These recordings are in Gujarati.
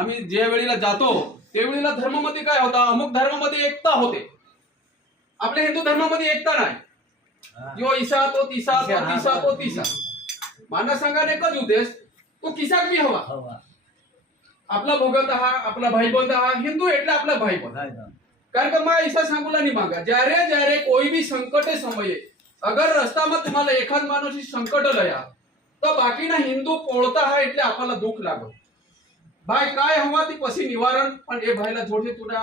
आम्ही ज्या वेळेला जातो त्यावेळेला धर्मामध्ये काय होता, अमुक धर्मामध्ये एकता होते, आपल्या हिंदू धर्मामध्ये एकता नाही। जो ईसा तो तिसा, तो तिसा तो तिसा, माना सांगाने एकच उद्देश, तो किसाक भी हवा आपला भगत हा, आपला भाईबंद हा, हिंदू એટલે आपला भाईबंद। कारण का मैं ऐसा सांगूला नहीं मांगा, जारे जारे कोई भी संकट समय अगर रस्ता में तुम्हाला एखाद माणूस संकट लया तो बाकी ना हिंदू पोळता हा એટલે आपल्याला दुःख लागो भाई काय हवा ती पसी निवारण पण ए भाईला जोडे तुला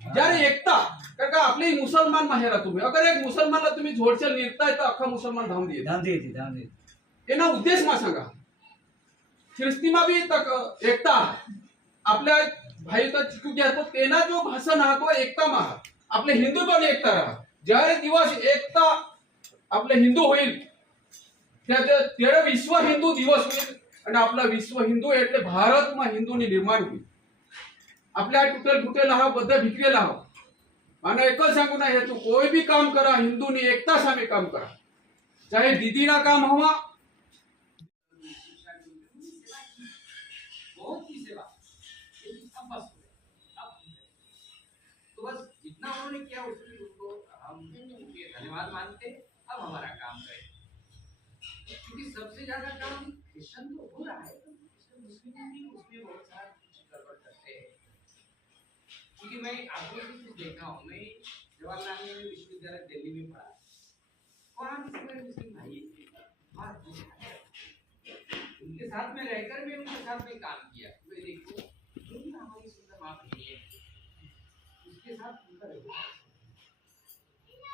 जारे एकता। कारण का आपले मुसलमान माहेरा तुम्ही अगर एक मुसलमानला तुम्ही झोडचल निघताय तर अख्खा मुसलमान धाम दिए एना उद्देश मा सांगा। ख्रिस्तीमा भी तक एकता आपल्या भाई का चिकू घ्या तो तेना जो भाषण हा तो एकता मा आपले हिंदू पण एकता रहा। ज्यारे दिवस एकता आपले हिंदू होईल तेरे विश्व हिंदू दिवस होईल आणि आपला विश्व हिंदू એટલે भारतમાં हिंदूनी निर्माण होईल। आपल्या टुटेल फुटेल हा बद्ध भिकलेला हा माने एकच सांगू ना हे तू कोई भी काम करा हिंदूनी एकता सामे काम करा, चाहे दीदी ना काम हवा तो बस जितना उन्होंने किया उसके लिए उनको हम धन्यवाद मानते। अब हमारा काम करें, क्योंकि सबसे ज्यादा काम क्रिश्चियन तो हो रहा है, तो मुस्लिम भी उसमें बहुत सारा कुछ गड़बड़ करते हैं। क्योंकि मैं आपको कुछ देखा हूँ, मैं जवाहरलाल नेहरू विश्वविद्यालय दिल्ली में पढ़ा, वहाँ भी मेरे मुस्लिम भाई उनके साथ में रहकर भी उनके साथ में काम किया। मैं देखो हमारी सुंदर माँ नहीं है, उसके साथ उनका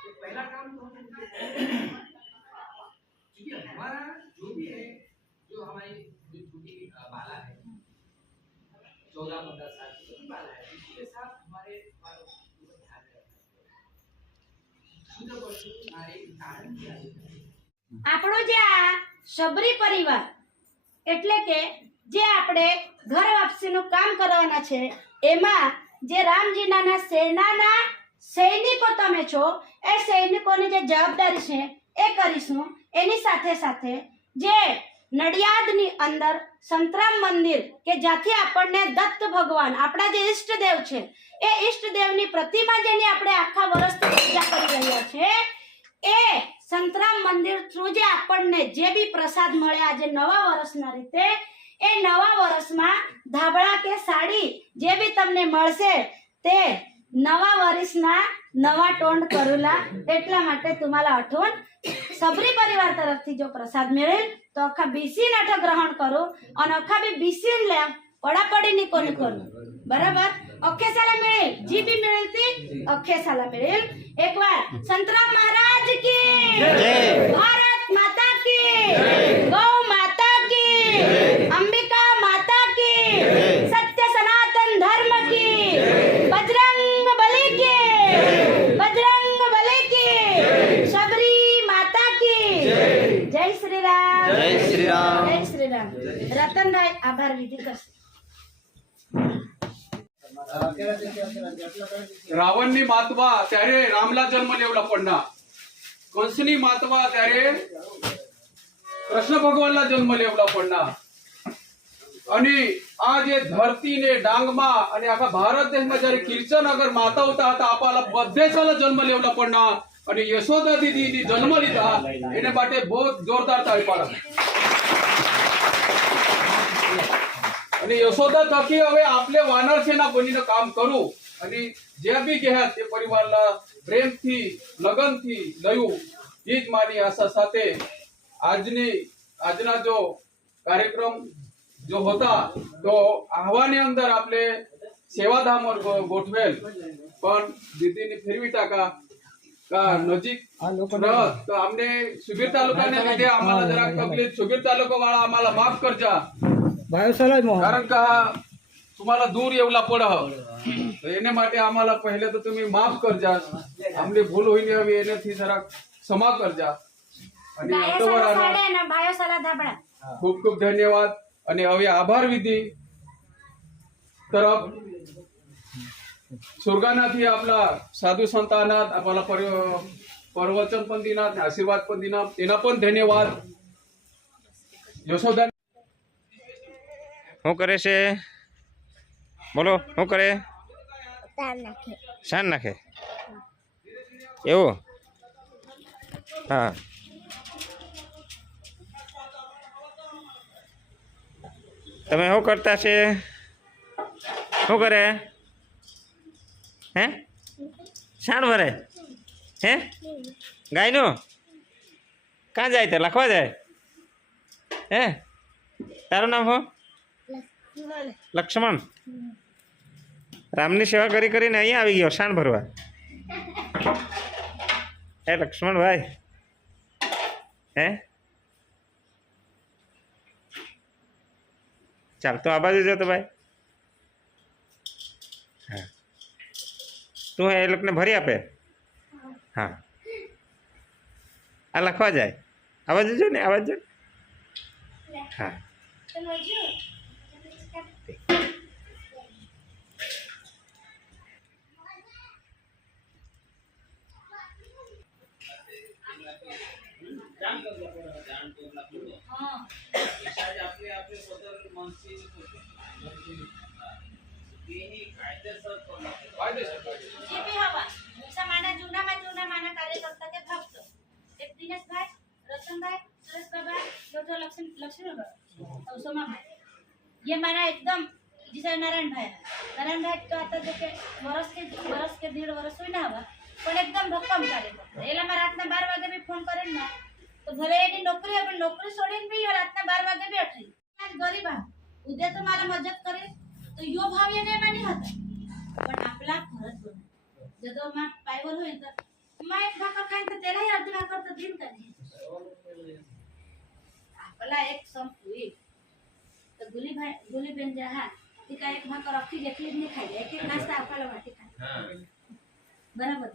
तो पहला काम तो हम क्योंकि हमारा जो भी है, जो हमारी छोटी बाला है 14-15 साल की छोटी बाला है, उसके साथ हमारे बालों को ध्यान रखना। આપણો જે આ શબરી પરિવાર એટલે કે જે આપણે ઘર વાપસીનું કામ કરવાના છે એમાં જે રામજીના સેનાના સૈનિકો તમે છો એ સૈનિકોની જે જવાબદારી છે એ કરીશું। એની સાથે સાથે જે નડિયાદની અંદર સંતરામ મંદિર કે જ્યાંથી આપણને દત્ત ભગવાન આપણા જે ઈષ્ટદેવ છે એ ઈષ્ટદેવની પ્રતિમા જેની આપણે આખા વર્ષથી પૂજા કરી રહ્યા છે એ સંતરામ મંદિર થ્રુ જે આપણને જે બી પ્રસાદ મળે આજે નવા વર્ષના રીતે એ નવા વર્ષમાં ધાબળા કે સાડી જે બી તમને મળશે તે નવા વર્ષના નવા ટોંડ કરુલા એટલા માટે तुम्हाला आठवण सबरी परिवार तरफથી जो प्रसाद मिळेल तो अख्खा बीसी नठ ग्रहण करू आणि अख्खा बी बीसी ल्या पडापडी नी कोणी करू बरोबर। अख्खे साला मिळेल जी बी मिळेल ती अख्खे साला मिळेल। एक बार संतराम महाराज की जय, भारत माता की जय, गौ माता की जय, अंबिका माता की जय, सत्य सनातन धर्म की जय, बजरंग बली की जय, बजरंग बली की जय, शबरी माता की जय, जय श्री राम, जय श्री राम, जय श्री राम। रतन भाई आभार विधी करશે। रावणनी मातवा त्यारे रामला जन्म लेवला पडना, कंसनी मातवा त्यारे कृष्ण भगवानला जन्म लेवला पडना आणि आज ये धरती ने डांगमा आणि आखा भारत देश में जरे कीर्तन अगर माता होता आता आपला बद्धेसाला जन्म लेवला पडना आणि यशोदा दीदी नी जन्म लीधा एने बाटे बहुत जोरदार ताली पाडा। आणि यशोदा थकी હવે આપણે વાનર સેના બનીને કામ કરું અને જે બી કહે તે પરિવારના પ્રેમથી લગનથી લયું એ જ મારી આશા સાથે આજના જો કાર્યક્રમ जो होता तो आव्हाने अंदर आपले सेवाधामवर गोठवेल पण दीदीने फिरवी टाका का नजीक तो हमने सुबीर तालुकाने मध्ये आम्हाला जरा तकलीफ सुबीर तालुका वाला आम्हाला माफ करजा कारण का तुम्हाला दूर येवला पड एने માટે आम्हाला पहिले तो तुम्ही माफ करजा, हमने भूल होईने हवी एनेથી जरा क्षमा करजा आणि खूप खूप धन्यवाद। અને હવે આભાર વિધિ તરફ सुरगानाथी आपला साधू संतानात आपला प्रवचन पण दिनात आशीर्वाद पण दिनात तेना पण धन्यवाद। यशोदा શું કરે છે? બોલો શું કરે? શાન નાખે એવું? હા. તમે શું કરતા છે? શું કરે? હે શાણ ભરે? હે ગાયનું? ક્યાં જાય તે લખવા જાય? હે તારું નામ હો? લક્ષ્મણ. રામની સેવા કરી કરીને અહીંયા આવી ગયો શાણ ભરવા. હે લક્ષ્મણભાઈ હે ચાલ તો આ બાજુ જતો ભાઈ. હા તું એ લોકોને ભરી આપે? હા આ લખવા જાય. આ બાજુ જો ને, આ બાજુ. હા જે બી હવા સમાના જૂનામાં કાર્યકર્તા કે ભક્ત એક દિનેશભાઈ, रतनभाई, सुरेश बाबा, डॉक्टर लक्ष्मी बाबा और सोमा भाई, ये हमारा एकदम जैसे नारायण भाई तो आता जो के वर्ष के 1.5 वर्ष हुई ना हुआ પણ એકદમ ભક્કમ કાર્યકર્તા. એલા માં રાતના 12 વાગે બી ફોન કરે ને તો ભલે એની નોકરી હોય પણ નોકરી છોડીને બી રાતના 12 વાગે બી ઉઠી. ગરીબ હા ઉદય તો મારા મદદ કરે તો યો ભાવ એને માની હતા પણ આપલા ખરચ બને ਜਦੋਂ માં પાઈવર હોય તો માં એક ભાકર ખાઈને તો તેલા અડધી ભાકર તો દિન કરી આપલા એક સંપુઈ તો ગુલીબેન જહા ती का एक भाकर अख्खी જેટલી જ નહીં ખાઈ એક નાસ્તા આપલા વાટી ખાય બરાબર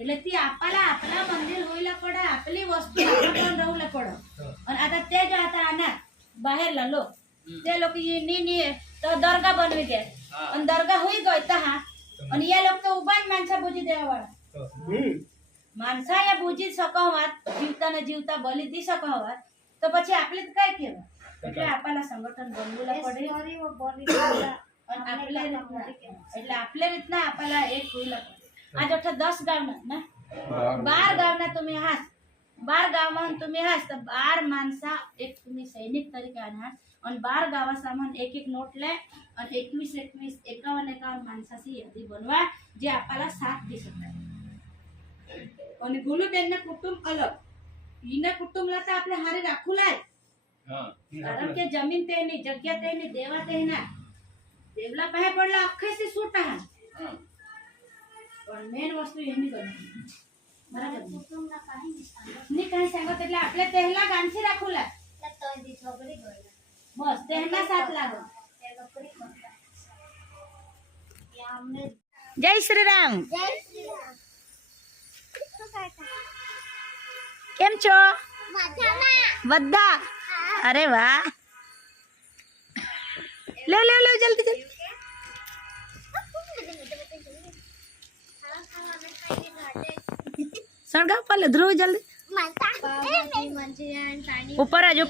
એટલે તી આપલા મંદિર હોઈલા પડે આપલી વસ્તુ આપણ રહુલા પડે અને आता તે જો आता આના બહાર લલો તે લોકો ની તો દરગાહ બનવી દે અને દરગાહ હોઈ ગઈ તા હા અને એ લોકો તો ઉભા જ માણસા બૂજી દેવા વાળા માણસા એ બૂજી સકવાત જીવતા ને જીવતા બલિ દી સકવાત તો પછી આપણે તો કઈ કહેવા એટલે આપણા સંગઠન બનવું પડે અને એટલે આપણે રીતના આપણા એક હોઈલા પડે आज 10 गावना ना 12 गावना तुम्ही आहात 12 गावांना तुम्ही आहात तर 12 माणसा एक तुम्ही सैनिक तरीके आहात आणि 12 गावा सामान एक नोट લે અને 21 51 माणसाची यादी बनवा જે आपल्याला साथ दे शकतात आणि गुलूबेन ना कुटुंब अलग ઈના કુટુંબला तर आपले हारे राखूलाय कारण કે જમીન તેની જગ્યા તેની દેવા તેના દેવલા પાસે પડલા અખેસી છૂટા પણ મેન વસ્તુ એની ગણી બરાબર કુટુંબના કાઈ સંગત એટલે આપણે પહેલા ગાંઠી રાખુલા એટલે તો દી છોકરી ગોઈલા બસ તેના સાથ લાગો તે નોકરી કરતા યા અમને જય શ્રી રામ કેમ છો બધા અરે વાહ લે જલ્દી सड़गाव पहले ध्रुव जल्दी ऊपर आज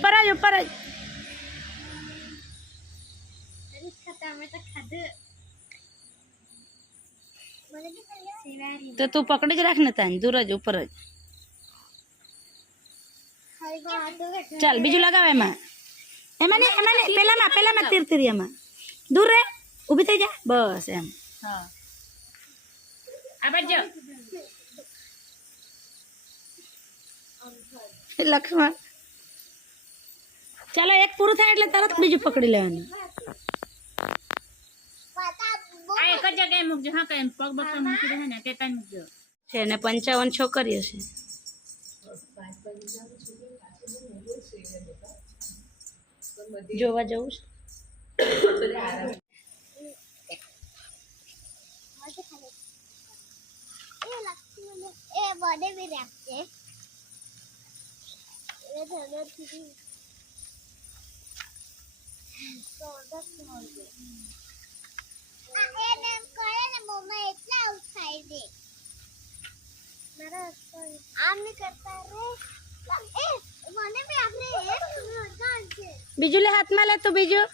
तो तू पकड़ के रखना था दूर જ ऊपर જ चल बीजू लगावे एमाने पेला तीर तीरियाમાં दूर रे ઊભી થઈ જા બસ એમ હા આ બાજુ લક્ષ્મણ ચાલો એક પૂરું થાય એટલે તરત બીજું પકડી લેવાનું આ એક જ જગ્યાએ મૂકજો હા કઈ પગ બગ મૂકી દે ને તે તાઈ મૂકજો છે ને 55 છોકરીઓ છે જોવા જવું છે એ બડે બી રાખજે એ ધનો થી તો દસ મળે આ એને કરે ને મમ્મા એટલા ઉઠાઈ દે મારા આમ ન કરતા રે એ મને બી આપણે એક ગાંઠ છે બીજું લે હાથમાં લે તો બીજું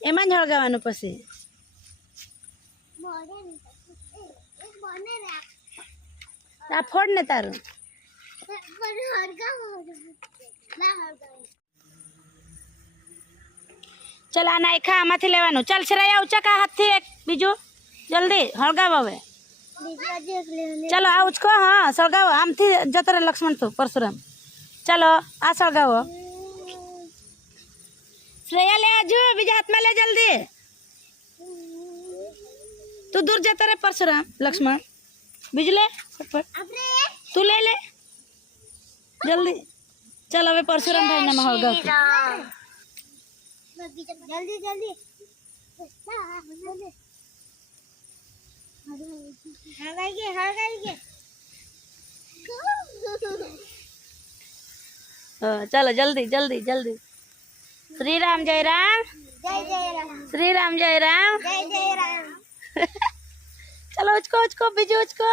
એમાં જ હળગાવાનું પછી બોલે ને એક બોને રાખ આ ફોડ ને તારું પણ હરગા ના હરગા ચાલ આ નાયખા આમાંથી લેવાનું. ચાલ શ્રેયા ઉચક આ હાથથી એક બીજું જલ્દી હળગાવ હવે. બીજી બાજુ એક લેવાની ચાલો આ ઉચકો. હા સળગાવો. આમથી જતો રહે લક્ષ્મણ તું પરશુરામ. ચાલો આ સળગાવો. શ્રેયા લે હજુ બીજા હાથમાં લે જલ્દી. તું દૂર જતો રહે પરશુરામ. લક્ષ્મણ બીજું લે ફટફટ. આપણે તું લે લે જલ્દી. ચાલ હવે પરશુરામ ભાઈ નામાં હળગાવ. જલ્દી જલ્દી હળગાઈ ગયા હા ચાલો જલ્દી જલ્દી જલ્દી. શ્રી રામ જય રામ. જય જય રામ શ્રી રામ જય રામ. જય જય રામ ચાલો ઉચકો ઉચકો બીજું ઉચકો.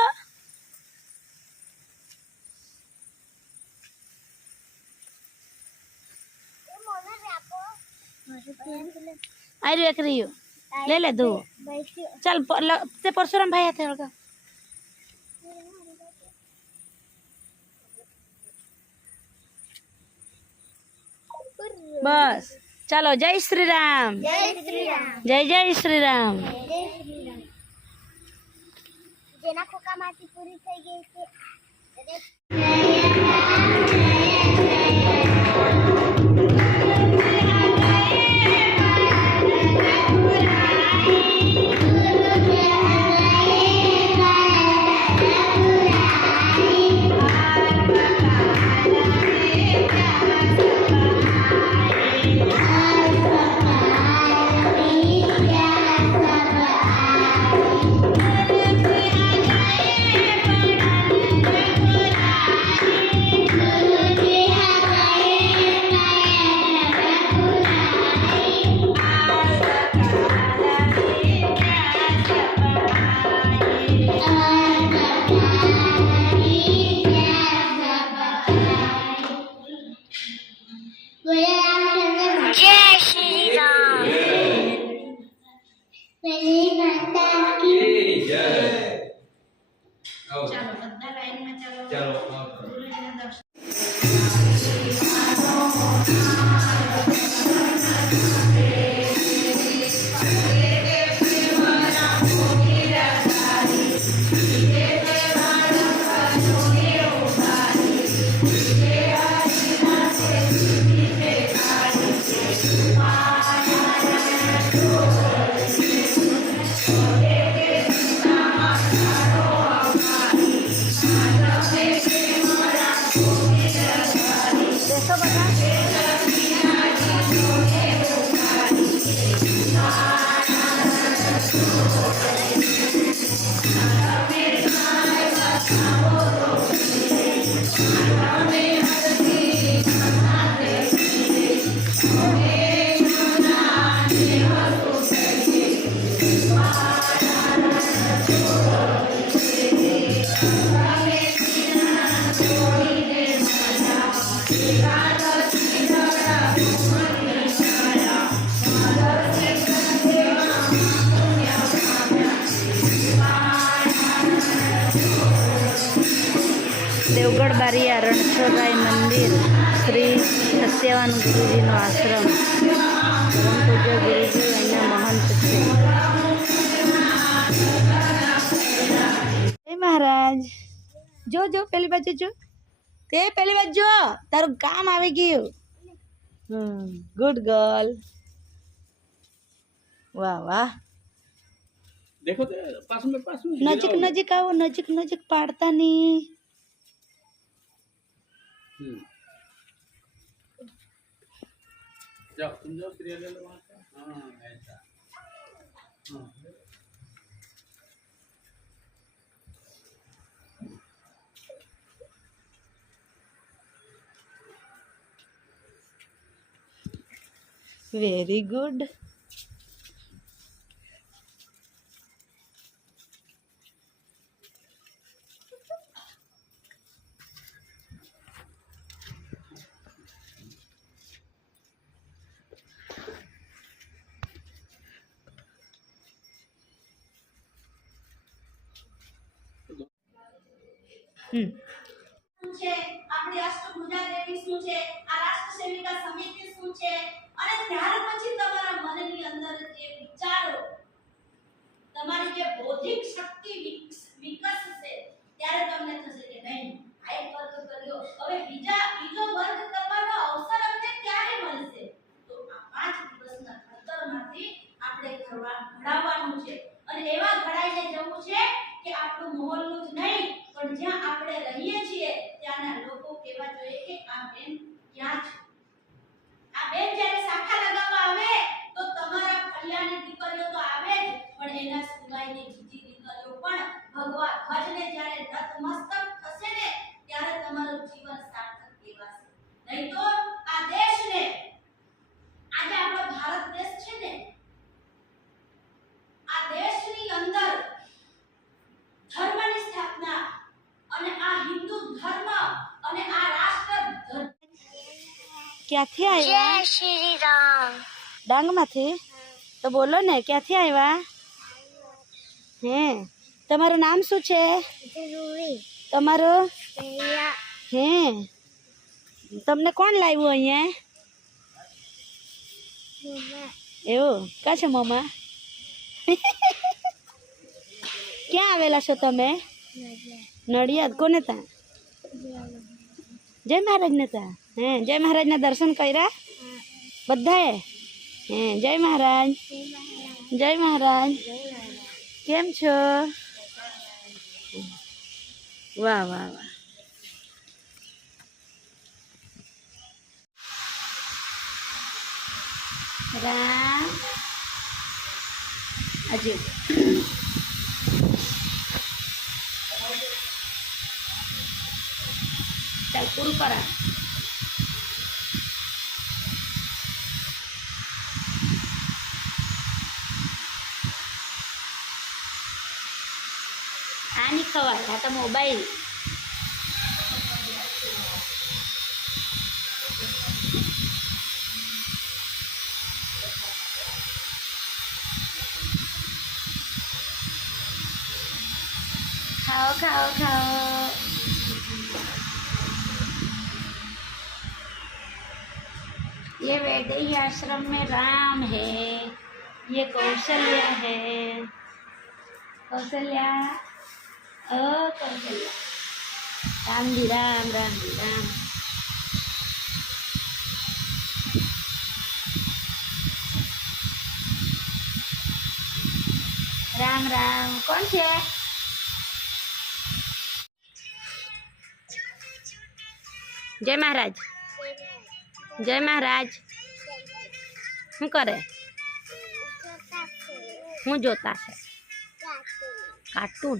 આ રહ્યું એક રહ્યું. લે લે ધો. ચાલ તે પરશુરામ ભાઈ હાથે હળગાવ. બસ ચાલો જય શ્રી રામ. જય શ્રી રામ જય જય શ્રી રામ. જય શ્રી રામ જેના ખોખામાંથી પૂરી થઈ ગઈ છે દેવગઢ બારિયા રણછોડરાય મંદિર શ્રી સત્યવાન ગુરુજીનો આશ્રમ. પરમ પૂજ્ય ગુરુજી અહીંયા મહંત છે. જય મહારાજ. જો જો પેલી બાજુ જો. તે પેલી બાજુ જો. તારું કામ આવી ગયું. Good girl. વાહ વાહ. देखो तो पास में નજીક નજીક આવો. નજીક નજીક પાડતા નહીં. जाओ तुम जाओ सीरियल ले लो वहाँ से हाँ ऐसा हाँ વેરી ગુડ. શું છે, આપણી અષ્ટભુજા દેવી શું છે, આ રાષ્ટ્ર સેવિકા સમિતિ શું છે, અને ત્યાર પછી તમારા મનની અંદર જે વિચારો, તમારી જે બૌદ્ધિક શક્તિ વિકસશે, ત્યારે તમને થશે કે નહીં આ એક વર્ગ કર્યો, હવે બીજો વર્ગ કરવાનો અવસર અમને ક્યારે મળશે? તો આ 5 દિવસના ખતરમાંથી આપણે ઘડાવવાનું છે, અને એવા ઘડાઈને જવું છે કે આપણું મોહલ્લું જ નહીં પણ જ્યાં આપણે રહીએ છીએ ત્યાંના લોકો કહેવા જોઈએ કે આ બેન ક્યાં છે. આ બેન જ્યારે શાખા લગાવવા આવે તો તમારા ફળિયાની દીકરીઓ તો આવે જ, પણ એના સિવાયની બીજી દીકરીઓ પણ ભગવાન ભજને જ્યારે નતમસ્તક થશે ને ત્યારે તમારું જીવન સાર્થક કહેવાશે. નહીં તો આ દેશને, આજે આપણો ભારત દેશ છે ને, આ દેશની અંદર ધર્મની સ્થાપના અને આ હિન્દુ ધર્મ અને આ રાષ્ટ્ર ધર્મ ક્યાંથી આવ્યા? જય શ્રી રામ. ડાંગમાંથી? તો બોલો ને ક્યાંથી આવ્યા? હે, તમારું નામ શું છે? ધ્રુવી. તમારું? પહેલા હે, તમને કોણ લાવ્યું અહીંયા? એવું કા છે મમ્મા? ક્યાં આવેલા છો તમે? નડિયાદ. કોને ત્યાં? જય મહારાજ ને ત્યાં? હે, જય મહારાજના દર્શન કર્યા બધાએ? હે, જય મહારાજ. જય મહારાજ. કેમ છો? વાહ વાહ વાહ. રામ અજય ચાલ પૂરું કરા. આ નહીં ખવાય, આ તો મોબાઈલ. खाओ खाओ खाओ. ये वैदेही आश्रम में राम है, ये कौशल्या है. कौशल्या, ओ कौशल्या. राम जी राम, राम जी राम. राम राम. कौन છે? જય મહારાજ. જય મહારાજ. શું કરે? શું જોતા છે? કાર્ટૂન.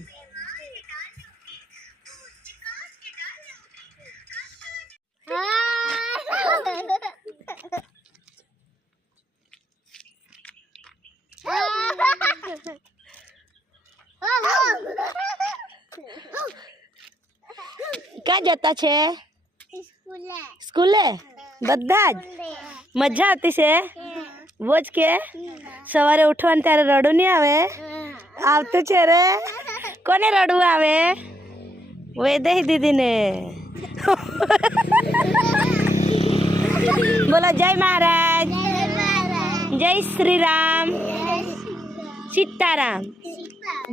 ક્યાં જતા છે? સ્કૂલે. બધા જ મજા આવતી છે? બોજ કે સવારે ઉઠવાનું ત્યારે રડવું નહીં આવે? આવતું છે રે. કોને રડવું આવે? વૈદેહી દીદીને. બોલો જય મહારાજ. જય શ્રી રામ. સીતારામ.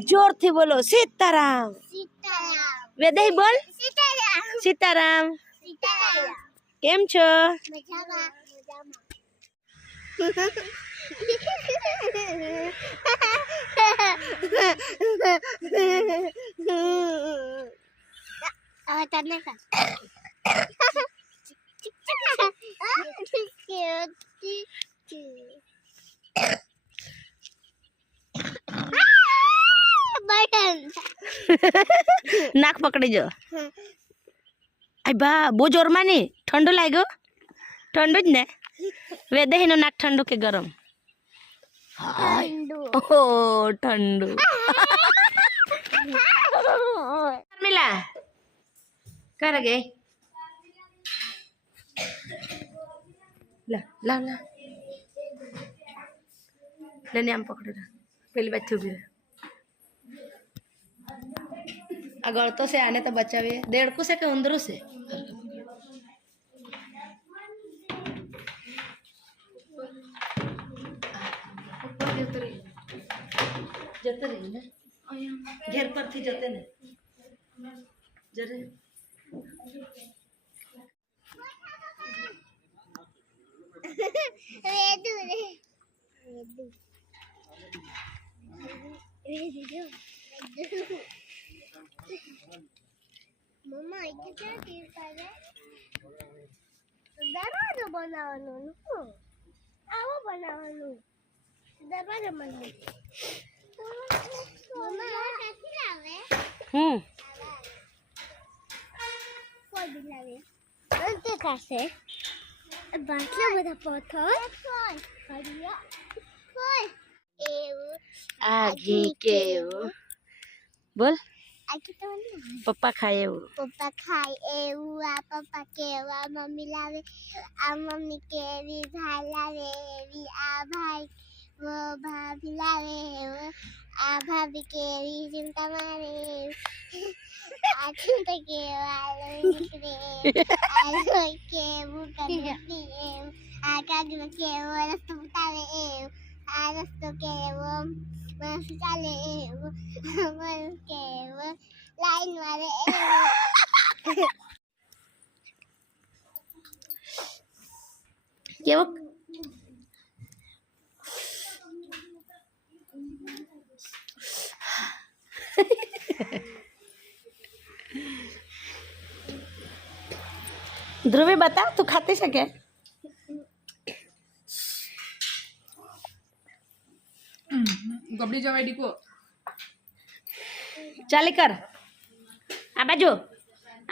જોરથી બોલો સીતારામ. વૈદેહી બોલ સીતારામ. કેમ છો? હવે તને નાક પકડી જો. આય બા બહુ જોરમાં નહીં. ઠંડુ લાગ્યું? ઠંડુ જ ને. વૈદેહીનું નાક ઠંડુ કે ગરમ? ઓહો ઠંડુ. મિલા કર ગઈ. લા લા લા લેને આમ પકડી પેલી બાજુ ઉભી રહે. आ गलतो से आने तो बचावे देड़कू से के उंदरू से जते रही ने घेर पर थी जते ने जरे वेदू रे वेदू वेदू मम्मा इके क्या तीर करे दरवाजा बनावવાનું આવો બનાવવાનું દરવાજા બનાવવાનું મમ્મા નથી લાવે કોઈ લાવે અંતે કાશે બાટલા બધા પથ્થર એવું आगे केवो बोल આકી તો पप्पा खाए वो પપ્પા ખાય એવું આ પપ્પા કેવા મમ્મી લાવે આ મમ્મી કેવી ભાઈ લાવે એવી આ ભાઈ वो भाभी लावे आ भाभी केवी चिंता मारे आ चिंता के वाले निकले आ लोई के वो करती है आ कागज के वो रास्ता बतावे आ रास्ता के वो मस्त चले मन के वो लाइन मारे केवो ध्रुवी बता तू खाती सके ગબડી જવાય ડીકો चाली कर आ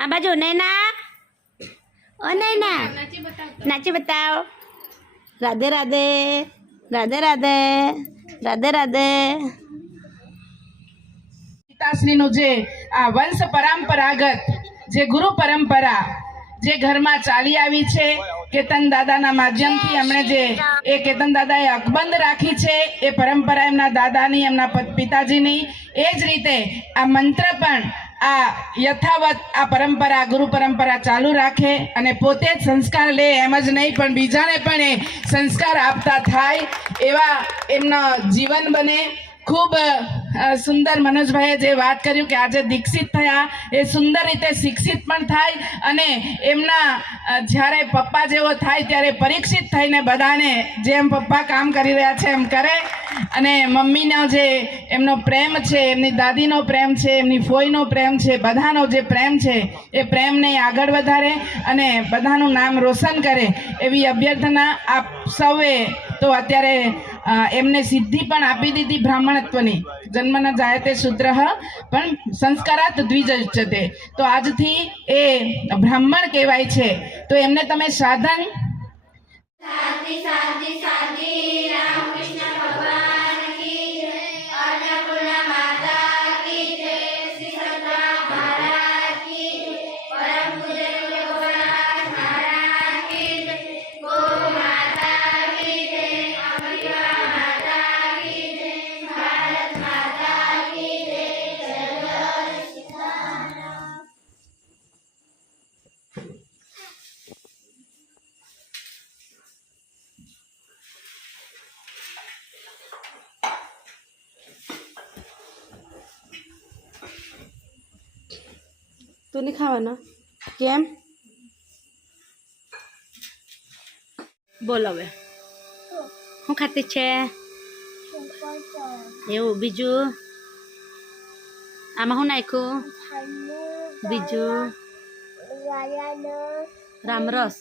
बाजू नैना ओ नैना नाची बताओ राधे राधे राधे राधे राधे राधे પિતાશ્રીનું જે આ વંશ પરંપરાગત જે ગુરુ પરંપરા જે ઘરમાં ચાલી આવી છે કેતન દાદાના માધ્યમથી એમણે જે એ કેતન દાદાએ અકબંધ રાખી છે એ પરંપરા એમના દાદાની એમના પિતાજીની એ જ રીતે આ મંત્ર પણ આ યથાવત આ પરંપરા ગુરુ પરંપરા ચાલુ રાખે અને પોતે જ સંસ્કાર લે એમ જ નહીં પણ બીજાને પણ એ સંસ્કાર આપતા થાય એવા એમના જીવન બને ખૂબ સુંદર મનોજભાઈએ જે વાત કર્યું કે આજે દીક્ષિત થયા એ સુંદર રીતે શિક્ષિત પણ થાય અને એમના જ્યારે પપ્પા જેવો થાય ત્યારે પરીક્ષિત થઈને બધાને જેમ પપ્પા કામ કરી રહ્યા છે એમ કરે અને મમ્મીનો જે એમનો પ્રેમ છે એમની દાદીનો પ્રેમ છે એમની ફોઈનો પ્રેમ છે બધાનો જે પ્રેમ છે એ પ્રેમને આગળ વધારે અને બધાનું નામ રોશન કરે એવી અભ્યર્થના આપ સૌએ તો અત્યારે એમને સિદ્ધિ પણ આપી દીધી બ્રાહ્મણત્વની જન્મ ન જાયતે શુદ્રઃ પણ સંસ્કારાત દ્વિજચ્યતે તો આજથી એ બ્રાહ્મણ કહેવાય છે તો એમને તમે સાધન શાંતિ શાંતિ શાંતિ રામકૃષ્ણ ભગવાન की जय अन्नपूर्णा माता की जय श्री सतराम महाराज की जय परम पूज्य गोपाल महाराज की जय गो माता की जय अम्बिका माता की जय भारत माता की जय जय जय सीताराम। तू नहीं खावाना केम बोलो હવે હું ખાતી છે એવું બીજું આમાં હું નાખ્યું બીજું રામરસ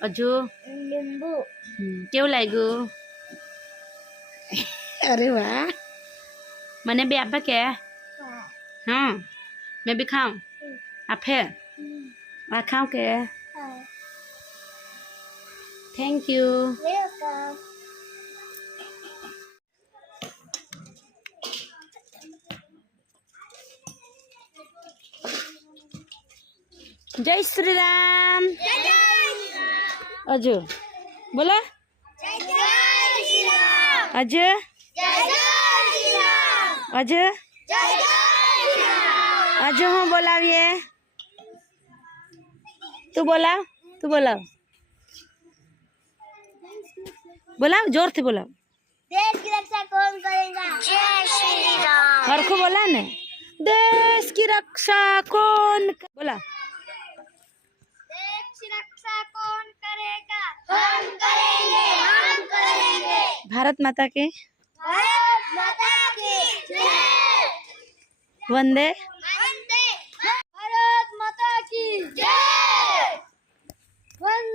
હજુ લીંબુ કેવું લાગ્યું અરે વાહ મને બી આપે કે हाँ मैं भी खाऊं आप है आ खाऊं के थैंक यू વેલકમ जय श्री राम अजू बोला अजू अजू હજુ હું બોલાવીએ તું બોલાવ બોલાવ જોરથી બોલાવ देश की रक्षा कौन करेगा जय श्री राम हरखू बोला ने देश की रक्षा कौन बोला देश की रक्षा कौन करेगा हम करेंगे भारत माता की भारत माता की जय वंदे वंदे भारत माता की जय वंदे